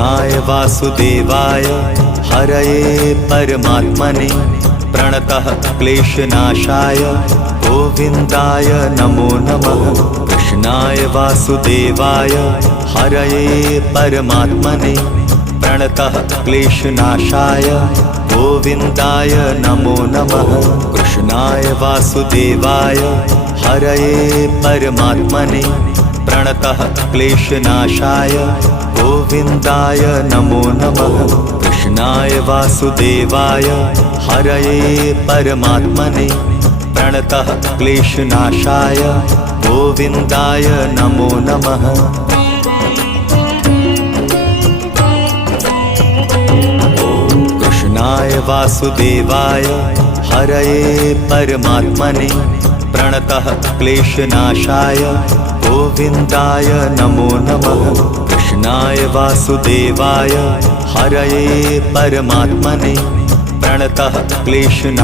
कृष्णाय वासुदेवाय हरये परमात्मने प्रणतः क्लेशनाशाय गोविन्दाय नमो नमः। कृष्णाय वासुदेवाय हरये परमात्मने प्रणतः क्लेशनाशाय गोविन्दाय नमो नमः। कृष्णाय वासुदेवाय हरये परमात्मने प्रणतः क्लेशनाशाय गोविन्दाय नमो नमः। कृष्णाय वासुदेवाय हरये परमात्मने प्रणतः क्लेशनाशाय गोविन्दाय नमो नमः। कृष्णाय वासुदेवाय हरये परमात्मने प्रणतः क्लेशनाशाय गोविन्दाय नमो नमः। कृष्णाय वासुदेवाय हरये परमात्मने प्रणतः क्लेशनाशाय